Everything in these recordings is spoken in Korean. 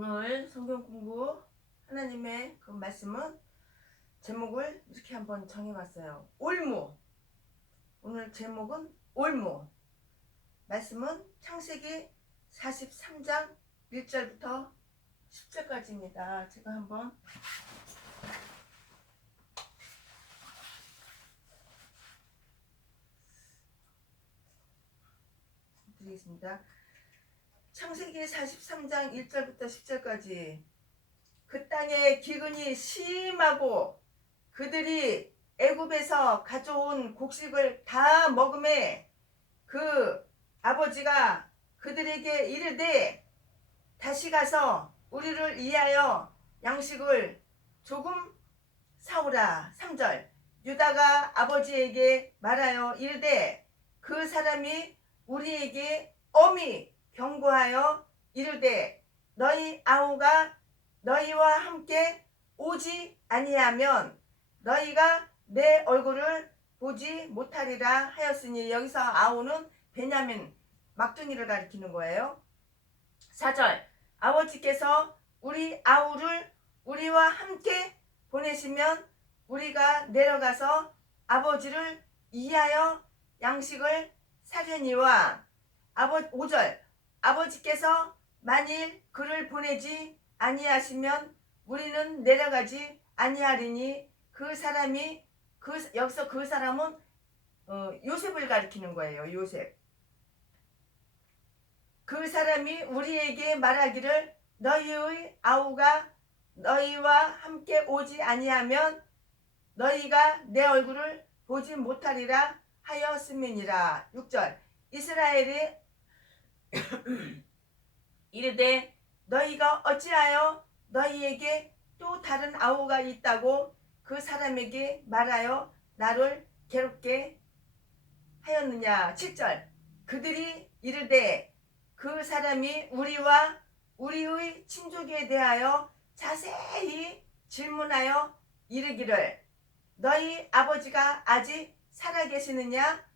오늘 성경 공부 하나님의 그 말씀은 제목을 이렇게 한번 정해봤어요. 올무. 오늘 제목은 올무. 말씀은 창세기 43장 1절부터 10절까지입니다. 제가 한번 드리겠습니다. 창세기 43장 1절부터 10절까지. 그 땅에 기근이 심하고 그들이 애굽에서 가져온 곡식을 다 먹음에 그 아버지가 그들에게 이르되 다시 가서 우리를 위하여 양식을 조금 사오라. 3절. 유다가 아버지에게 말하여 이르되 그 사람이 우리에게 엄히 경고하여 이르되 너희 아우가 너희와 함께 오지 아니하면 너희가 내 얼굴을 보지 못하리라 하였으니, 여기서 아우는 베냐민 막둥이를 가리키는 거예요. 4절. 아버지께서 우리 아우를 우리와 함께 보내시면 우리가 내려가서 아버지를 위하여 양식을 사려니와 5절. 아버지께서 만일 그를 보내지 아니하시면 우리는 내려가지 아니하리니, 그 사람이 여기서 그 사람은 요셉을 가리키는 거예요. 요셉. 그 사람이 우리에게 말하기를 너희의 아우가 너희와 함께 오지 아니하면 너희가 내 얼굴을 보지 못하리라 하였음이니라. 6절. 이스라엘이 이르되 너희가 어찌하여 너희에게 또 다른 아우가 있다고 그 사람에게 말하여 나를 괴롭게 하였느냐. 7절. 그들이 이르되 그 사람이 우리와 우리의 친족에 대하여 자세히 질문하여 이르기를 너희 아버지가 아직 살아계시느냐,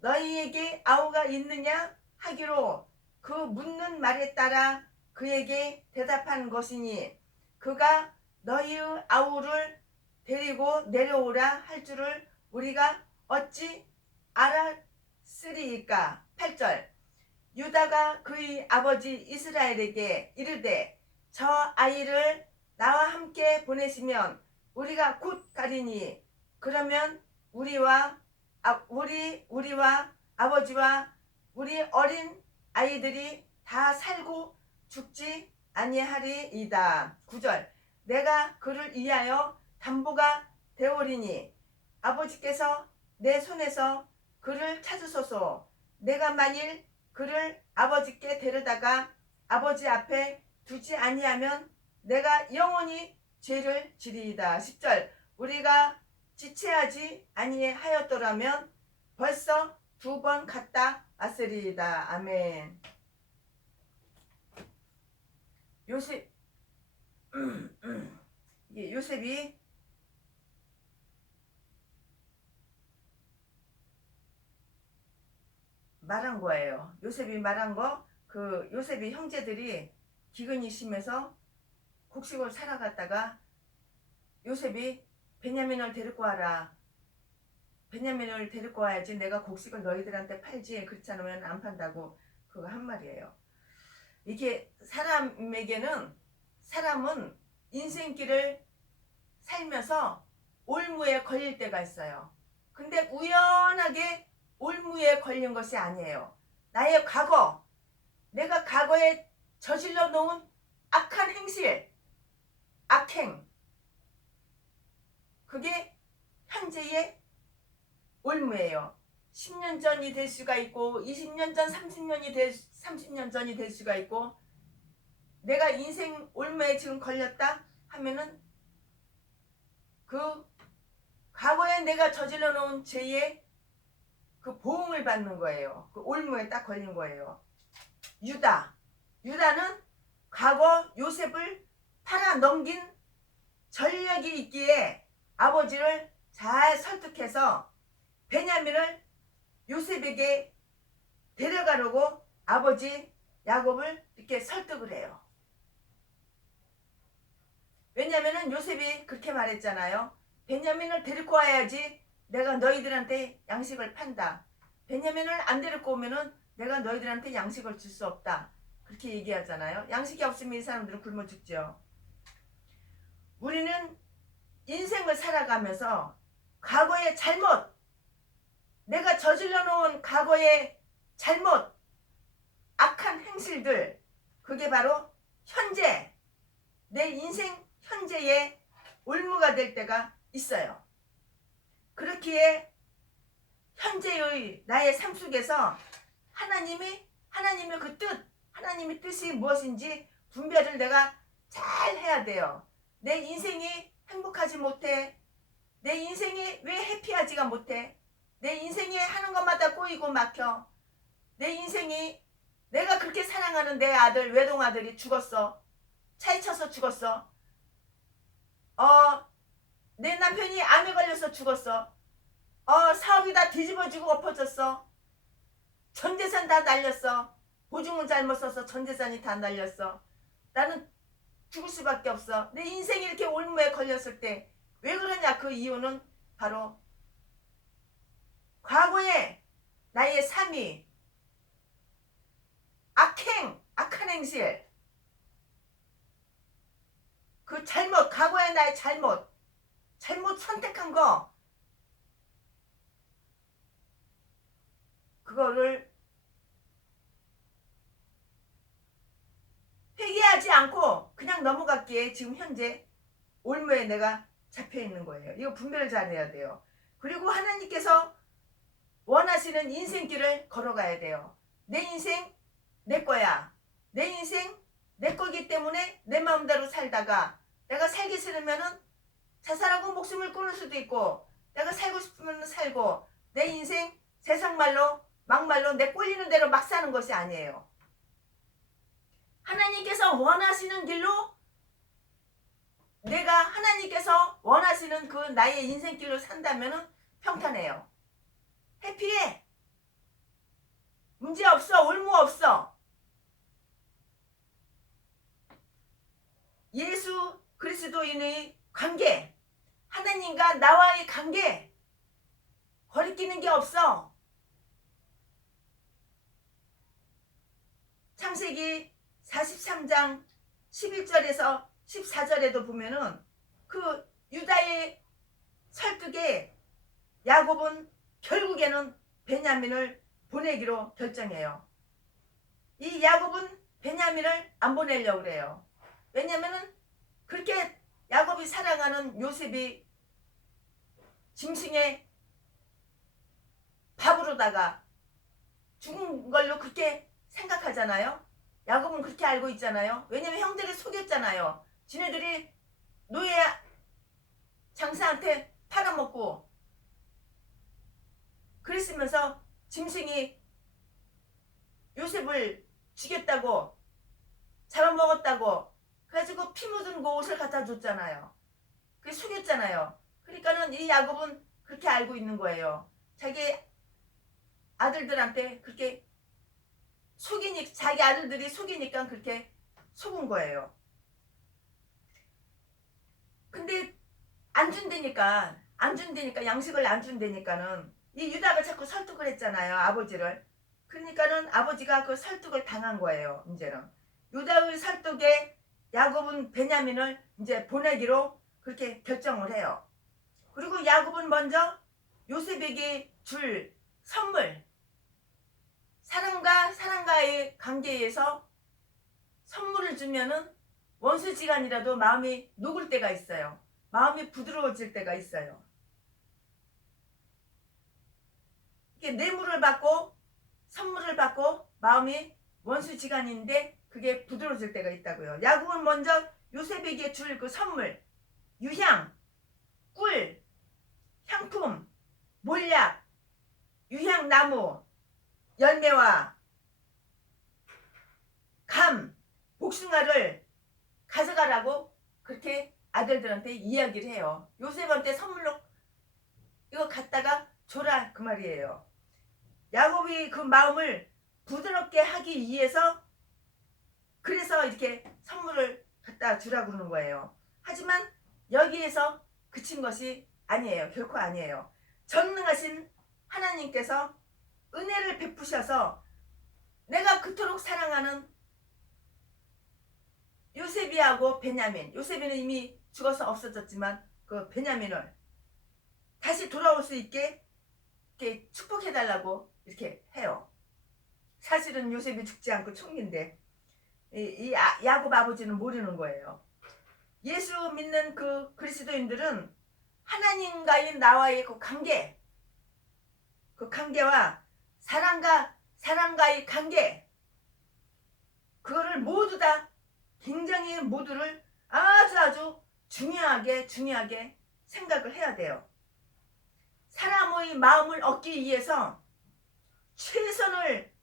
너희에게 아우가 있느냐 하기로 그 묻는 말에 따라 그에게 대답한 것이니, 그가 너희의 아우를 데리고 내려오라 할 줄을 우리가 어찌 알았으리이까. 8절. 유다가 그의 아버지 이스라엘에게 이르되 저 아이를 나와 함께 보내시면 우리가 곧 가리니, 그러면 우리와 아버지와 우리 어린 아이들이 다 살고 죽지 아니하리이다. 9절. 내가 그를 위하여 담보가 되오리니 아버지께서 내 손에서 그를 찾으소서. 내가 만일 그를 아버지께 데려다가 아버지 앞에 두지 아니하면 내가 영원히 죄를 지리이다. 10절. 우리가 지체하지 아니하였더라면 벌써 2번 갔다 왔으리이다. 아멘. 요셉이 말한 거예요. 요셉이 말한 거, 그 요셉이 형제들이 기근이 심해서 곡식을 사러 갔다가 요셉이 베냐민을 데리고 와라. 베냐민을 데리고 와야지 내가 곡식을 너희들한테 팔지, 그렇지 않으면 안 판다고 그거 한 말이에요. 이게 사람은 인생길을 살면서 올무에 걸릴 때가 있어요. 근데 우연하게 올무에 걸린 것이 아니에요. 나의 과거, 내가 과거에 저질러 놓은 악한 행실, 악행, 그게 현재의 올무예요. 10년 전이 될 수가 있고 20년 전, 30년 전이 될 수가 있고, 내가 인생 올무에 지금 걸렸다 하면은 그 과거에 내가 저질러 놓은 죄의 그 보응을 받는 거예요. 그 올무에 딱 걸린 거예요. 유다는 과거 요셉을 팔아 넘긴 전력이 있기에 아버지를 잘 설득해서 베냐민을 요셉에게 데려가려고 아버지 야곱을 이렇게 설득을 해요. 왜냐면은 요셉이 그렇게 말했잖아요. 베냐민을 데리고 와야지 내가 너희들한테 양식을 판다. 베냐민을 안 데리고 오면은 내가 너희들한테 양식을 줄 수 없다. 그렇게 얘기하잖아요. 양식이 없으면 이 사람들은 굶어 죽죠. 우리는 인생을 살아가면서 과거의 잘못, 내가 저질러 놓은 과거의 잘못, 악한 행실들, 그게 바로 현재, 내 인생 현재의 올무가 될 때가 있어요. 그렇기에 현재의 나의 삶 속에서 하나님의 그 뜻, 하나님의 뜻이 무엇인지 분별을 내가 잘 해야 돼요. 내 인생이 행복하지 못해. 내 인생이 왜 해피하지가 못해. 내 인생이 하는 것마다 꼬이고 막혀. 내 인생이 내가 그렇게 사랑하는 내 아들, 외동아들이 죽었어. 차에 쳐서 죽었어. 내 남편이 암에 걸려서 죽었어. 사업이 다 뒤집어지고 엎어졌어. 전재산 다 날렸어. 보증은 잘못 써서 전재산이 다 날렸어. 나는 죽을 수밖에 없어. 내 인생이 이렇게 올무에 걸렸을 때 왜 그러냐? 그 이유는 바로 과거에 나의 삶이 악한 행실, 그 잘못, 과거의 나의 잘못 선택한 거, 그거를 회개하지 않고 그냥 넘어갔기에 지금 현재 올무에 내가 잡혀 있는 거예요. 이거 분별을 잘 해야 돼요. 그리고 하나님께서 원하시는 인생길을 걸어가야 돼요. 내 인생 내 거야. 내 인생 내 거기 때문에 내 마음대로 살다가 내가 살기 싫으면은 자살하고 목숨을 끊을 수도 있고, 내가 살고 싶으면 살고, 내 인생 세상 말로 막말로 내 꼴리는 대로 막 사는 것이 아니에요. 하나님께서 원하시는 길로, 내가 하나님께서 원하시는 그 나의 인생길로 산다면은 평탄해요. 해피해. 문제 없어. 올무 없어. 예수 그리스도인의 관계, 하나님과 나와의 관계, 거리끼는 게 없어. 창세기 43장 11절에서 14절에도 보면은 그 유다의 설득에 야곱은 결국에는 베냐민을 보내기로 결정해요. 이 야곱은 베냐민을 안 보내려고 그래요. 왜냐면은 그렇게 야곱이 사랑하는 요셉이 짐승의 밥으로다가 죽은 걸로 그렇게 생각하잖아요. 야곱은 그렇게 알고 있잖아요. 왜냐면 형들을 속였잖아요. 지네들이 노예 장사한테 팔아먹고 그랬으면서 짐승이 요셉을 죽였다고, 잡아먹었다고 그래가지고 피 묻은 그 옷을 갖다 줬잖아요. 그게 속였잖아요. 그러니까는 이 야곱은 그렇게 알고 있는 거예요. 자기 아들들한테 그렇게 자기 아들들이 속이니까 그렇게 속은 거예요. 근데 안 준다니까 양식을 안 준다니까는 이 유다가 자꾸 설득을 했잖아요, 아버지를. 그러니까는 아버지가 그 설득을 당한 거예요. 이제는 유다의 설득에 야곱은 베냐민을 이제 보내기로 그렇게 결정을 해요. 그리고 야곱은 먼저 요셉에게 줄 선물, 사람과의 관계에서 선물을 주면은 원수지간이라도 마음이 녹을 때가 있어요. 마음이 부드러워질 때가 있어요. 이렇게 뇌물을 받고 선물을 받고 마음이 원수지간인데 그게 부드러워질 때가 있다고요. 야곱은 먼저 요셉에게 줄 그 선물, 유향, 꿀, 향품, 몰약, 유향나무, 열매와 감, 복숭아를 가져가라고 그렇게 아들들한테 이야기를 해요. 요셉한테 선물로 이거 갖다가 줘라 그 말이에요. 야곱이 그 마음을 부드럽게 하기 위해서 그래서 이렇게 선물을 갖다 주라고 그러는 거예요. 하지만 여기에서 그친 것이 아니에요. 결코 아니에요. 전능하신 하나님께서 은혜를 베푸셔서 내가 그토록 사랑하는 요셉이하고 베냐민, 요셉이는 이미 죽어서 없어졌지만 그 베냐민을 다시 돌아올 수 있게 이렇게 축복해달라고 이렇게 해요. 사실은 요셉이 죽지 않고 총리인데 이 야곱 아버지는 모르는 거예요. 예수 믿는 그 그리스도인들은 하나님과의 나와의 그 관계와 사랑과의 관계, 그거를 모두 다 굉장히 모두를 아주 중요하게 생각을 해야 돼요. 사람의 마음을 얻기 위해서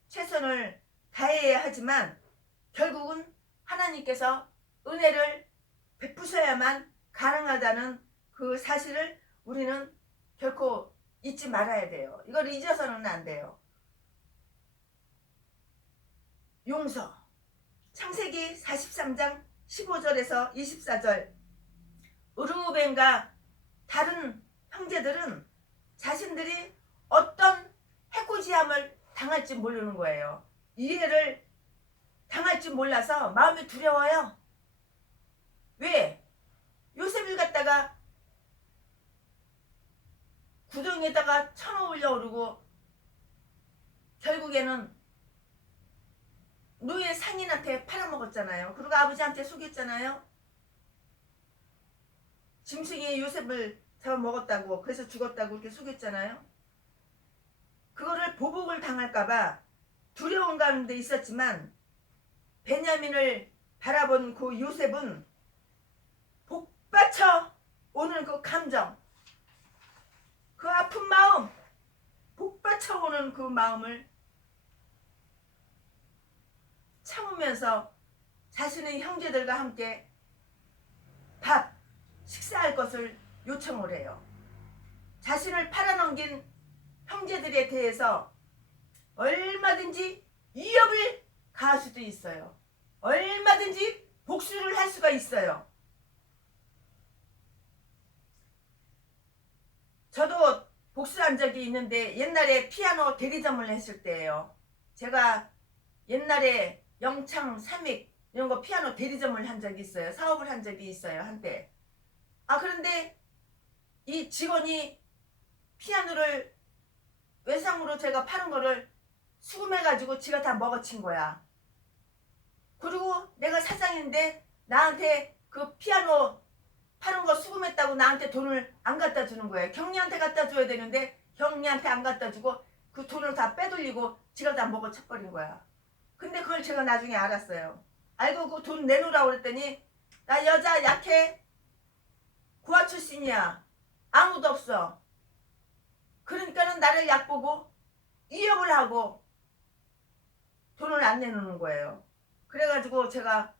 최선을 다해야 하지만 결국은 하나님께서 은혜를 베푸셔야만 가능하다는 그 사실을 우리는 결코 잊지 말아야 돼요. 이걸 잊어서는 안 돼요. 용서. 창세기 43장 15절에서 24절. 르우벤과 다른 형제들은 자신들이 어떤 해코지함을 당할지 모르는 거예요. 이해를 당할지 몰라서 마음이 두려워요. 왜? 요셉을 갖다가 구덩이에다가 쳐놓으려고 그러고 결국에는 노예 상인한테 팔아먹었잖아요. 그리고 아버지한테 속였잖아요. 짐승이 요셉을 잡아먹었다고, 그래서 죽었다고 이렇게 속였잖아요. 그거를 보복을 당할까봐 두려운 가운데 있었지만 베냐민을 바라본 그 요셉은 복받쳐 오는 그 감정, 그 아픈 마음, 복받쳐 오는 그 마음을 참으면서 자신의 형제들과 함께 식사할 것을 요청을 해요. 자신을 팔아넘긴 형제들에 대해서 얼마든지 위협을 가할 수도 있어요. 얼마든지 복수를 할 수가 있어요. 저도 복수한 적이 있는데 옛날에 피아노 대리점을 했을 때예요. 제가 옛날에 영창, 삼익 이런 거 피아노 대리점을 한 적이 있어요. 사업을 한 적이 있어요. 한때. 그런데 이 직원이 피아노를 외상으로 제가 파는 거를 수금해가지고 지가 다 먹어친 거야. 그리고 내가 사장인데 나한테 그 피아노 파는 거 수금했다고 나한테 돈을 안 갖다 주는 거예요. 경리한테 갖다 줘야 되는데 경리한테 안 갖다 주고 그 돈을 다 빼돌리고 지가 다 먹어쳐버린 거야. 근데 그걸 제가 나중에 알았어요. 알고 그 돈 내놓으라고 그랬더니 나 여자 약해, 고아 출신이야, 아무도 없어. 그러니까는 나를 약보고 위협을 하고 돈을 안 내놓는 거예요. 그래가지고 제가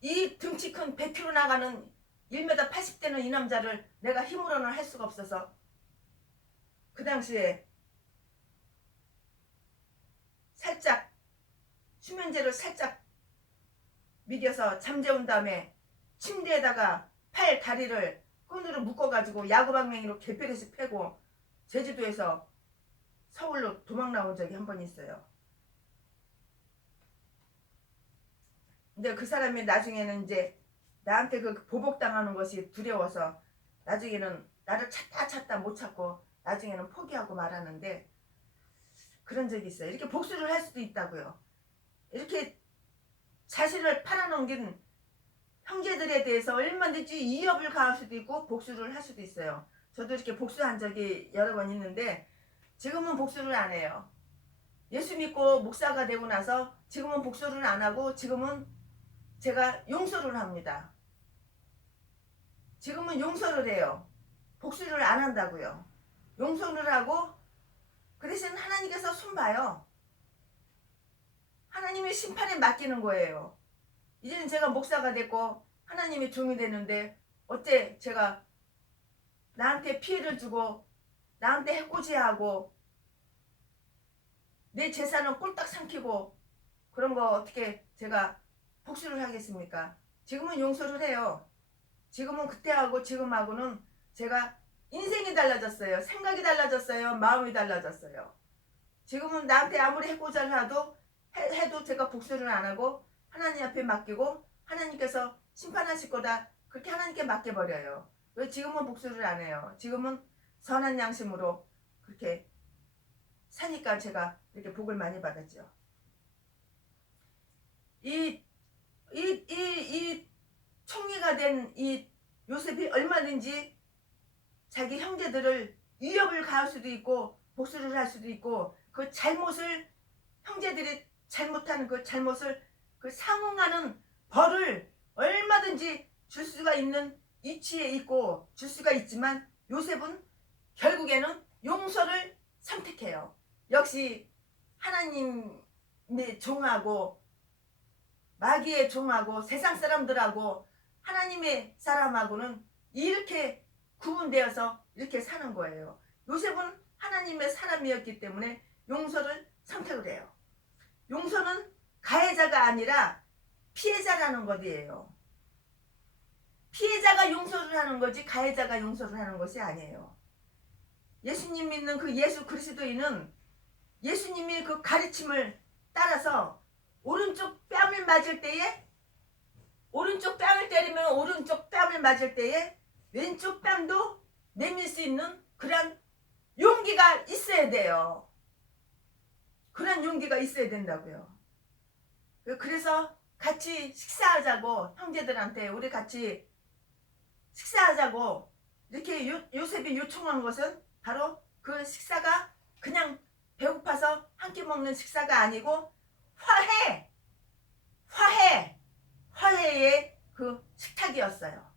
이 등치 큰 100kg 나가는 1m 80되는 이 남자를 내가 힘으로는 할 수가 없어서 그 당시에 살짝 수면제를 살짝 미겨서 잠재운 다음에 침대에다가 팔 다리를 끈으로 묶어가지고 야구방망이로 개패듯이 패고 제주도에서 서울로 도망 나온 적이 한 번 있어요. 근데 그 사람이 나중에는 이제 나한테 그 보복당하는 것이 두려워서 나중에는 나를 찾다 못 찾고 나중에는 포기하고 말하는데 그런 적이 있어요. 이렇게 복수를 할 수도 있다고요. 이렇게 자신을 팔아넘긴 형제들에 대해서 얼마든지 위협을 가할 수도 있고 복수를 할 수도 있어요. 저도 이렇게 복수한 적이 여러 번 있는데 지금은 복수를 안 해요. 예수 믿고 목사가 되고 나서 지금은 복수를 안 하고 지금은 제가 용서를 합니다. 지금은 용서를 해요. 복수를 안 한다고요. 용서를 하고 그 대신 하나님께서 손봐요. 하나님의 심판에 맡기는 거예요. 이제는 제가 목사가 됐고 하나님의 종이 되는데 어째 제가 나한테 피해를 주고 나한테 해코지하고 내 재산은 꼴딱 삼키고 그런 거 어떻게 제가 복수를 하겠습니까? 지금은 용서를 해요. 지금은 그때하고 지금하고는 제가 인생이 달라졌어요. 생각이 달라졌어요. 마음이 달라졌어요. 지금은 나한테 아무리 해코자를 해도 제가 복수를 안 하고 하나님 앞에 맡기고 하나님께서 심판하실 거다. 그렇게 하나님께 맡겨버려요. 왜 지금은 복수를 안 해요? 지금은 선한 양심으로 그렇게 사니까 제가 이렇게 복을 많이 받았죠. 이 총리가 된 이 요셉이 얼마든지 자기 형제들을 위협을 가할 수도 있고 복수를 할 수도 있고 그 잘못을 형제들이 잘못하는 그 잘못을 그 상응하는 벌을 얼마든지 줄 수가 있는 위치에 있고 줄 수가 있지만 요셉은 결국에는 용서를 선택해요. 역시 하나님의 종하고 마귀의 종하고 세상 사람들하고 하나님의 사람하고는 이렇게 구분되어서 이렇게 사는 거예요. 요셉은 하나님의 사람이었기 때문에 용서를 선택을 해요. 용서는 가해자가 아니라 피해자라는 것이에요. 피해자가 용서를 하는 거지 가해자가 용서를 하는 것이 아니에요. 예수님 믿는 그 예수 그리스도인은 예수님의 그 가르침을 따라서 오른쪽 뺨을 맞을 때에 오른쪽 뺨을 때리면 오른쪽 뺨을 맞을 때에 왼쪽 뺨도 내밀 수 있는 그런 용기가 있어야 돼요. 그런 용기가 있어야 된다고요. 그래서 같이 식사하자고 형제들한테 우리 같이 식사하자고 이렇게 요셉이 요청한 것은 바로 그 식사가 그냥 배고파서 한 끼 먹는 식사가 아니고 화해의 그 식탁이었어요.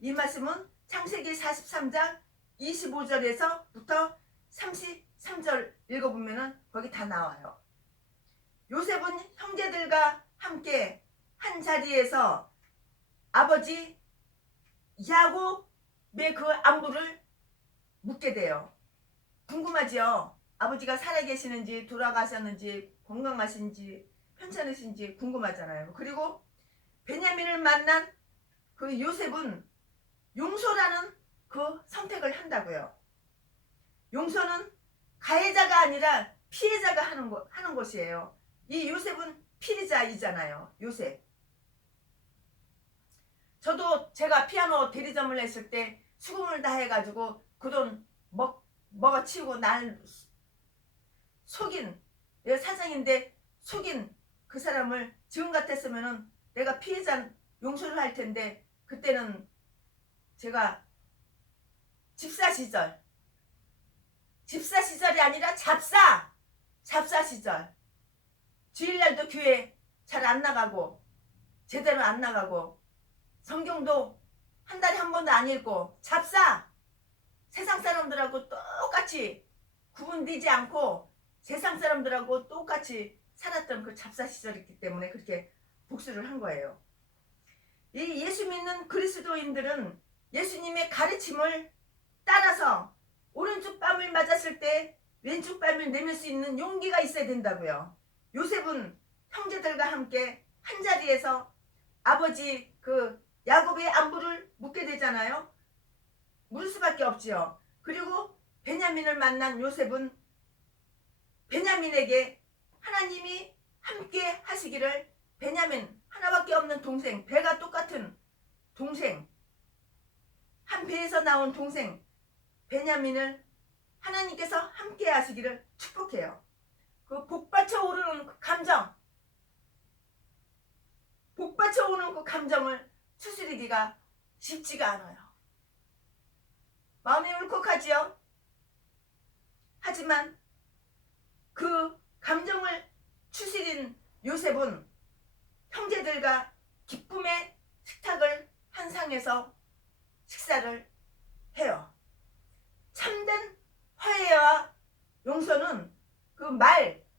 이 말씀은 창세기 43장 25절에서부터 33절 읽어보면 거기 다 나와요. 요셉은 형제들과 함께 한 자리에서 아버지 야곱의 그 안부를 묻게 돼요. 궁금하지요? 아버지가 살아계시는지 돌아가셨는지 건강하신지 편찮으신지 궁금하잖아요. 그리고 베냐민을 만난 그 요셉은 용서라는 그 선택을 한다고요. 용서는 가해자가 아니라 피해자가 하는 것이에요. 이 요셉은 피해자이잖아요. 요셉. 저도 제가 피아노 대리점을 했을 때 수금을 다 해가지고 그 돈 먹어치우고 날 속인 내가 사장인데 속인 그 사람을 지금 같았으면은 내가 피해자 용서를 할 텐데 그때는 제가 집사 시절이 아니라 잡사 시절 주일날도 교회 잘 안 나가고 제대로 안 나가고 성경도 한 달에 한 번도 안 읽고 잡사 세상 사람들하고 똑같이 구분되지 않고 세상 사람들하고 똑같이 살았던 그 잡사 시절이기 때문에 그렇게 복수를 한 거예요. 이 예수 믿는 그리스도인들은 예수님의 가르침을 따라서 오른쪽 뺨을 맞았을 때 왼쪽 뺨을 내밀 수 있는 용기가 있어야 된다고요. 요셉은 형제들과 함께 한 자리에서 아버지 그 야곱의 안부를 묻게 되잖아요. 물을 수밖에 없지요. 그리고 베냐민을 만난 요셉은 베냐민에게 하나님이 함께 하시기를 베냐민 하나밖에 없는 동생 배가 똑같은 동생 한 배에서 나온 동생 베냐민을 하나님께서 함께 하시기를 축복해요. 그 복받쳐 오르는 그 감정 복받쳐 오는 그 감정을 추스리기가 쉽지가 않아요. 마음이 울컥하지요. 하지만 그 감정을 추스린 요셉은 형제들과 기쁨의 식탁을 한 상에서 식사를 해요. 참된 화해와 용서는 그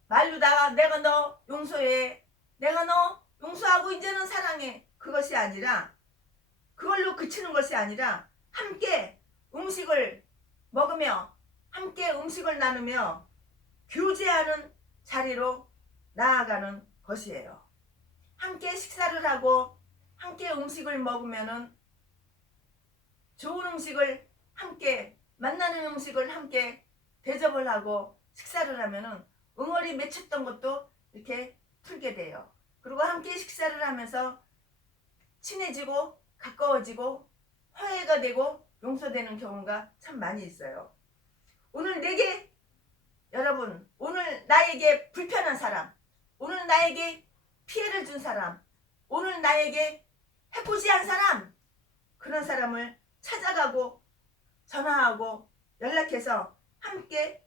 말로다가 내가 너 용서해 내가 너 용서하고 이제는 사랑해 그것이 아니라 그걸로 그치는 것이 아니라 함께 음식을 먹으며 함께 음식을 나누며 교제하는 자리로 나아가는 것이에요. 함께 식사를 하고 함께 음식을 먹으면은 좋은 음식을 함께 만나는 음식을 함께 대접을 하고 식사를 하면은 응어리 맺혔던 것도 이렇게 풀게 돼요. 그리고 함께 식사를 하면서 친해지고 가까워지고 화해가 되고 용서되는 경우가 참 많이 있어요. 오늘 내게 여러분, 오늘 나에게 불편한 사람, 오늘 나에게 피해를 준 사람, 오늘 나에게 해코지한 사람, 그런 사람을 찾아가고 전화하고 연락해서 함께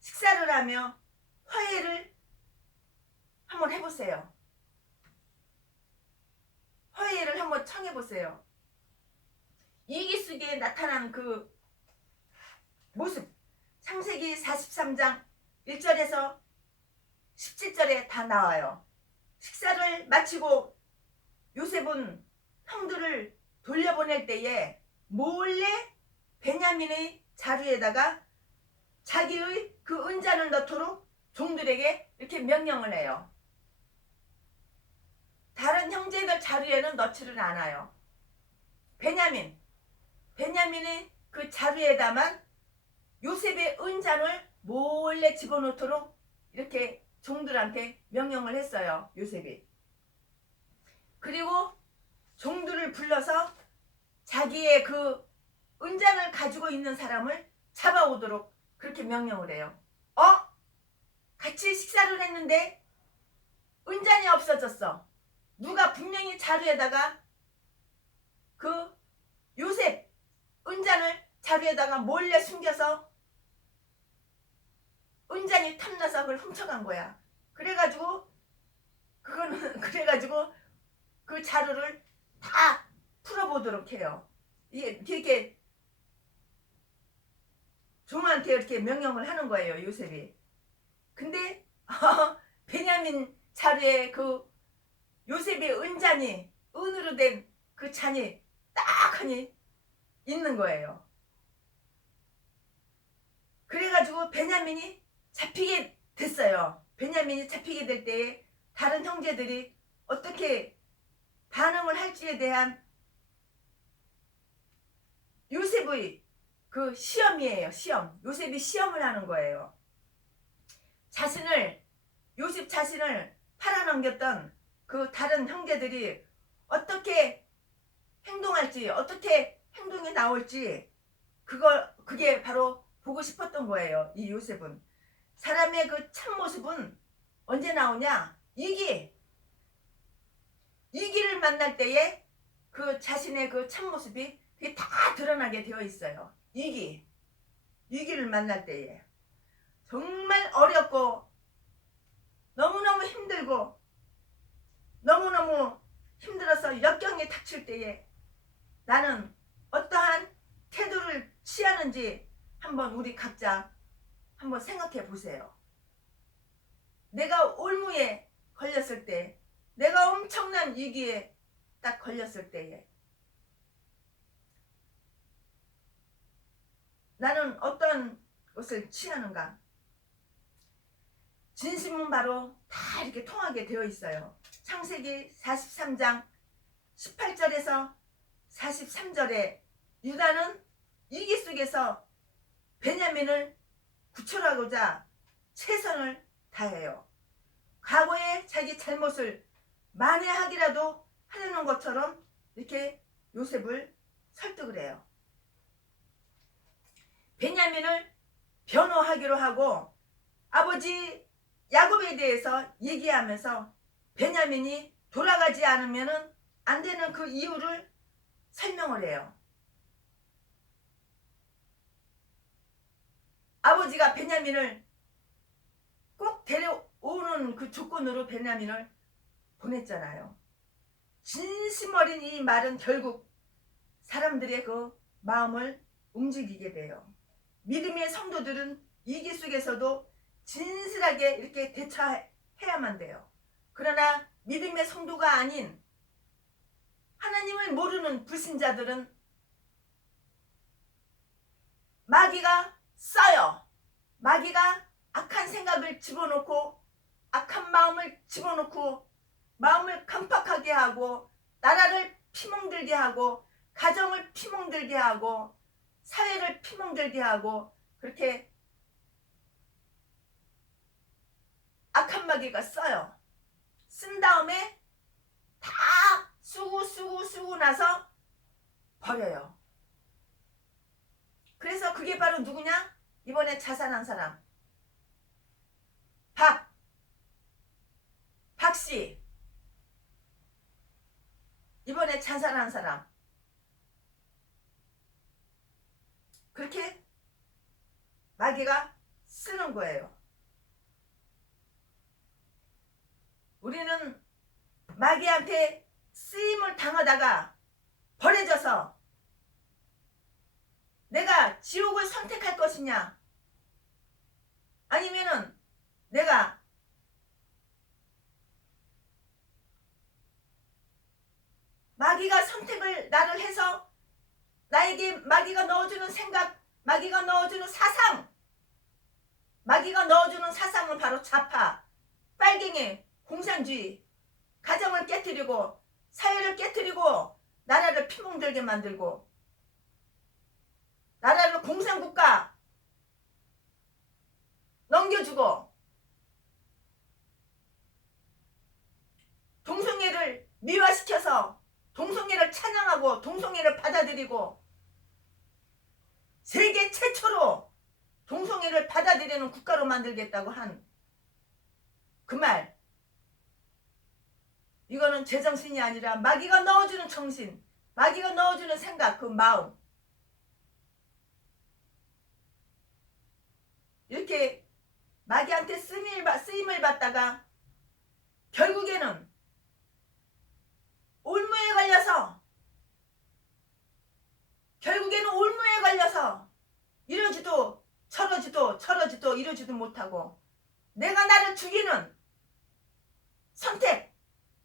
식사를 하며 화해를 한번 해보세요. 화해를 한번 청해보세요. 이기 속에 나타난 그 모습, 창세기 43장 1절에서 17절에 다 나와요. 식사를 마치고 요셉은 형들을 돌려보낼 때에 몰래 베냐민의 자루에다가 자기의 그 은잔을 넣도록 종들에게 이렇게 명령을 해요. 다른 형제들 자루에는 넣지를 않아요. 베냐민의 그 자루에다만 요셉의 은잔을 몰래 집어넣도록 이렇게 종들한테 명령을 했어요. 요셉이. 그리고 종들을 불러서 자기의 그 은잔을 가지고 있는 사람을 잡아오도록 그렇게 명령을 해요. 같이 식사를 했는데 은잔이 없어졌어. 누가 분명히 자루에다가 그 요셉 은잔을 자루에다가 몰래 숨겨서 은잔이 탐나서 그걸 훔쳐간 거야. 그래가지고 그 자루를 다 풀어보도록 해요. 이렇게 종한테 이렇게 명령을 하는 거예요. 요셉이. 근데 베냐민 자루에 그 요셉의 은잔이 은으로 된 그 잔이 딱하니 있는 거예요. 그래가지고 베냐민이 잡히게 됐어요. 베냐민이 잡히게 될 때에 다른 형제들이 어떻게 반응을 할지에 대한 요셉의 그 시험이에요. 시험. 요셉이 시험을 하는 거예요. 요셉 자신을 팔아넘겼던 그 다른 형제들이 어떻게 행동할지, 어떻게 행동이 나올지 그게 바로 보고 싶었던 거예요. 이 요셉은. 사람의 그 참모습은 언제 나오냐? 이기를 만날 때에 그 자신의 그 참모습이 그게 다 드러나게 되어 있어요. 이기를 만날 때에 정말 어렵고 너무너무 힘들고 너무너무 힘들어서 역경에 닥칠 때에 나는 어떠한 태도를 취하는지 한번 우리 각자 한번 생각해 보세요. 내가 올무에 걸렸을 때, 내가 엄청난 위기에 딱 걸렸을 때에 나는 어떤 것을 취하는가? 진심은 바로 다 이렇게 통하게 되어 있어요. 창세기 43장 18절에서 43절에 유다는 위기 속에서 베냐민을 구출하고자 최선을 다해요. 과거에 자기 잘못을 만회하기라도 하려는 것처럼 이렇게 요셉을 설득을 해요. 베냐민을 변호하기로 하고 아버지 야곱에 대해서 얘기하면서 베냐민이 돌아가지 않으면 안 되는 그 이유를 설명을 해요. 아버지가 베냐민을 꼭 데려오는 그 조건으로 베냐민을 보냈잖아요. 진심 어린 이 말은 결국 사람들의 그 마음을 움직이게 돼요. 믿음의 성도들은 위기 속에서도 진실하게 이렇게 대처해야만 돼요. 그러나 믿음의 성도가 아닌 하나님을 모르는 불신자들은 마귀가 써요. 마귀가 악한 생각을 집어넣고 악한 마음을 집어넣고 마음을 강팍하게 하고 나라를 피멍들게 하고 가정을 피멍들게 하고 사회를 피멍들게 하고 그렇게 악한 마귀가 써요. 쓴 다음에 다 쓰고 나서 버려요. 그래서 그게 바로 누구냐? 이번에 자살한 사람 박씨. 이번에 자살한 사람. 그렇게 마귀가 쓰는 거예요. 우리는 마귀한테 쓰임을 당하다가 버려져서 내가 지옥을 선택할 것이냐 아니면은 내가 마귀가 선택을 나를 해서 나에게 마귀가 넣어주는 생각, 마귀가 넣어주는 사상, 마귀가 넣어주는 사상은 바로 좌파, 빨갱이, 공산주의, 가정을 깨트리고 사회를 깨트리고 나라를 피멍들게 만들고 나라를 공산국가 넘겨주고 동성애를 미화시켜서 동성애를 찬양하고 동성애를 받아들이고 세계 최초로 동성애를 받아들이는 국가로 만들겠다고 한 그 말, 이거는 제정신이 아니라 마귀가 넣어주는 정신, 마귀가 넣어주는 생각, 그 마음, 이렇게 마귀한테 쓰임을 받다가 결국에는 올무에 걸려서 이러지도 저러지도 이러지도 못하고 내가 나를 죽이는 선택,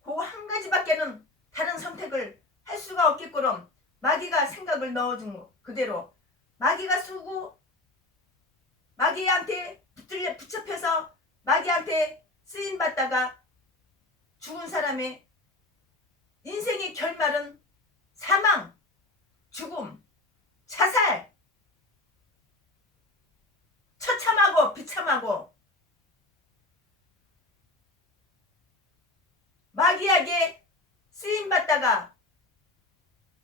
그거 한 가지밖에는 다른 선택을 할 수가 없게끔 마귀가 생각을 넣어준 거 그대로 마귀가 쓰고 마귀한테 붙잡혀서 마귀한테 쓰임받다가 죽은 사람의 인생의 결말은 사망, 죽음, 자살, 처참하고 비참하고 마귀에게 쓰임받다가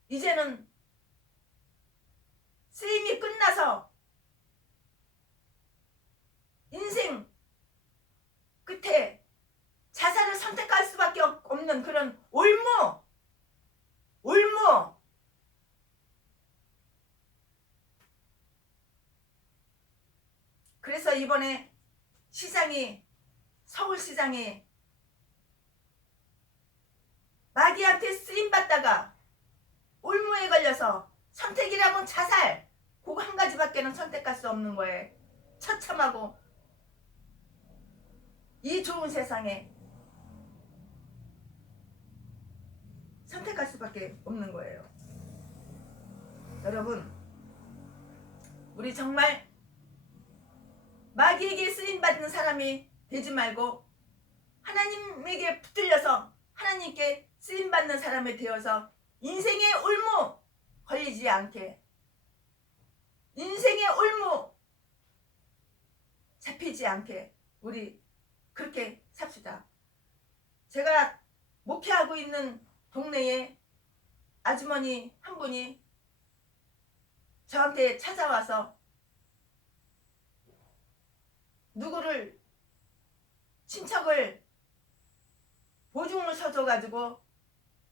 이제는 쓰임이 끝나서 인생 끝에 자살을 선택할 수밖에 없는 그런 올무. 그래서 이번에 서울시장이 마귀한테 쓰임받다가 올무에 걸려서 선택이라고는 자살, 그거 한 가지밖에는 선택할 수 없는 거예요. 처참하고 이 좋은 세상에 선택할 수밖에 없는 거예요. 여러분, 우리 정말 마귀에게 쓰임받는 사람이 되지 말고 하나님에게 붙들려서 하나님께 쓰임받는 사람이 되어서 인생의 올무 걸리지 않게, 인생의 올무 잡히지 않게 우리 그렇게 삽시다. 제가 목회하고 있는 동네에 아주머니 한 분이 저한테 찾아와서 누구를 친척을 보증을 서줘가지고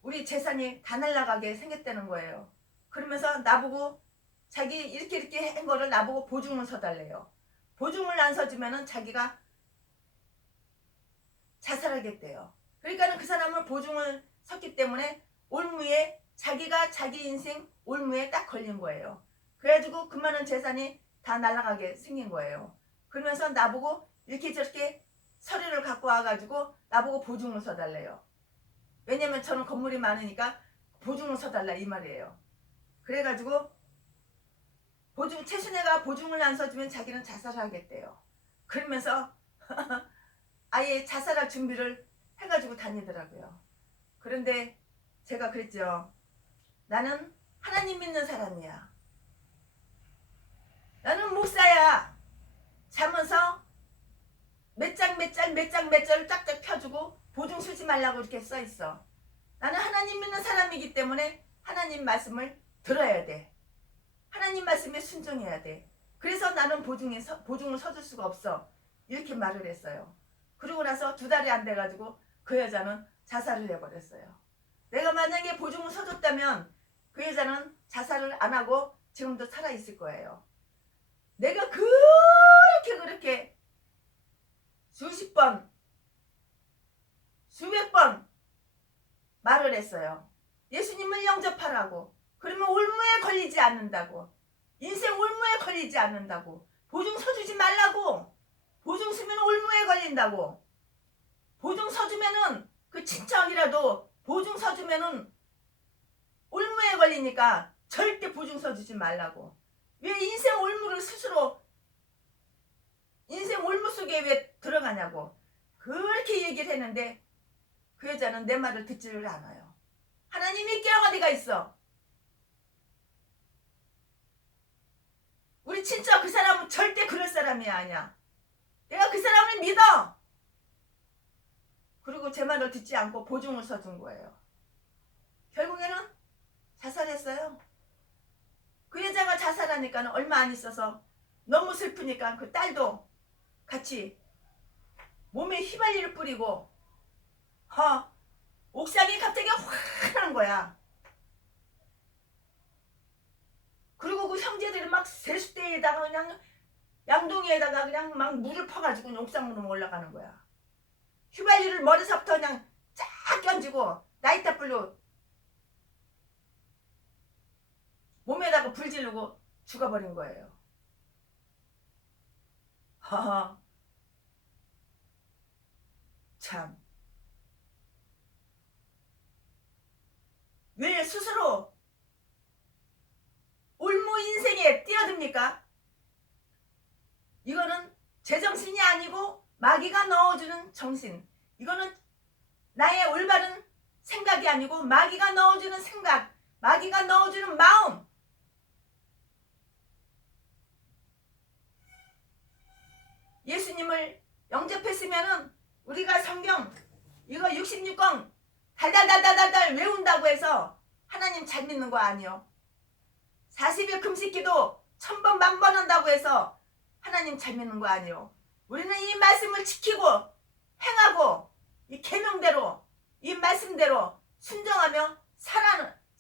우리 재산이 다 날라가게 생겼다는 거예요. 그러면서 나보고 자기 이렇게 한 거를 나보고 보증을 서달래요. 보증을 안 서주면은 자기가 자살하겠대요. 그러니까는 그 사람은 보증을 섰기 때문에 올무에 자기가 자기 인생 올무에 딱 걸린 거예요. 그래가지고 그 많은 재산이 다 날아가게 생긴 거예요. 그러면서 나보고 이렇게 저렇게 서류를 갖고 와가지고 나보고 보증을 서달래요. 왜냐면 저는 건물이 많으니까 보증을 서달라 이 말이에요. 그래가지고 최순애가 보증을 안 서주면 자기는 자살을 하겠대요. 그러면서 아예 자살할 준비를 해가지고 다니더라고요. 그런데 제가 그랬죠. 나는 하나님 믿는 사람이야. 나는 목사야. 자면서 몇 장을 짝짝 펴주고 보증 서지 말라고 이렇게 써있어. 나는 하나님 믿는 사람이기 때문에 하나님 말씀을 들어야 돼. 하나님 말씀에 순종해야 돼. 그래서 나는 보증을 서줄 수가 없어. 이렇게 말을 했어요. 그러고 나서 2달이 안 돼가지고 그 여자는 자살을 해버렸어요. 내가 만약에 보증을 서줬다면 그 여자는 자살을 안 하고 지금도 살아있을 거예요. 내가 그렇게 수십 번, 수백 번 말을 했어요. 예수님을 영접하라고. 그러면 올무에 걸리지 않는다고. 인생 올무에 걸리지 않는다고. 보증 서주지 말라고. 보증 서면 올무에 걸린다고. 보증 서주면은 그 친척이라도 보증 서주면은 올무에 걸리니까 절대 보증 서주지 말라고. 왜 인생 올무를 스스로 인생 올무 속에 왜 들어가냐고. 그렇게 얘기를 했는데 그 여자는 내 말을 듣지를 않아요. 하나님이 깨어 어디가 있어. 우리 친척 그 사람은 절대 그럴 사람이 아니야. 내가 그 사람을 믿어. 그리고 제 말을 듣지 않고 보증을 서준 거예요. 결국에는 자살했어요. 그 여자가 자살하니까 얼마 안 있어서 너무 슬프니까 그 딸도 같이 몸에 휘발유를 뿌리고 옥상이 갑자기 화난 거야. 그리고 그 형제들이 막 세숫대에다가 그냥 양동이에다가 그냥 막 물을 퍼가지고 옥상으로 올라가는 거야. 휘발유를 머리서부터 그냥 쫙 껴지고 나이타불로 몸에다가 불 지르고 죽어버린 거예요. 참. 왜 스스로 올무 인생에 뛰어듭니까? 이거는 제정신이 아니고 마귀가 넣어주는 정신. 이거는 나의 올바른 생각이 아니고 마귀가 넣어주는 생각, 마귀가 넣어주는 마음. 예수님을 영접했으면은 우리가 성경 이거 66권 달달달달달 외운다고 해서 하나님 잘 믿는 거 아니요. 40일 금식기도 1000번 만번 한다고 해서 하나님 잘 믿는 거 아니요. 우리는 이 말씀을 지키고 행하고 이 계명대로 이 말씀대로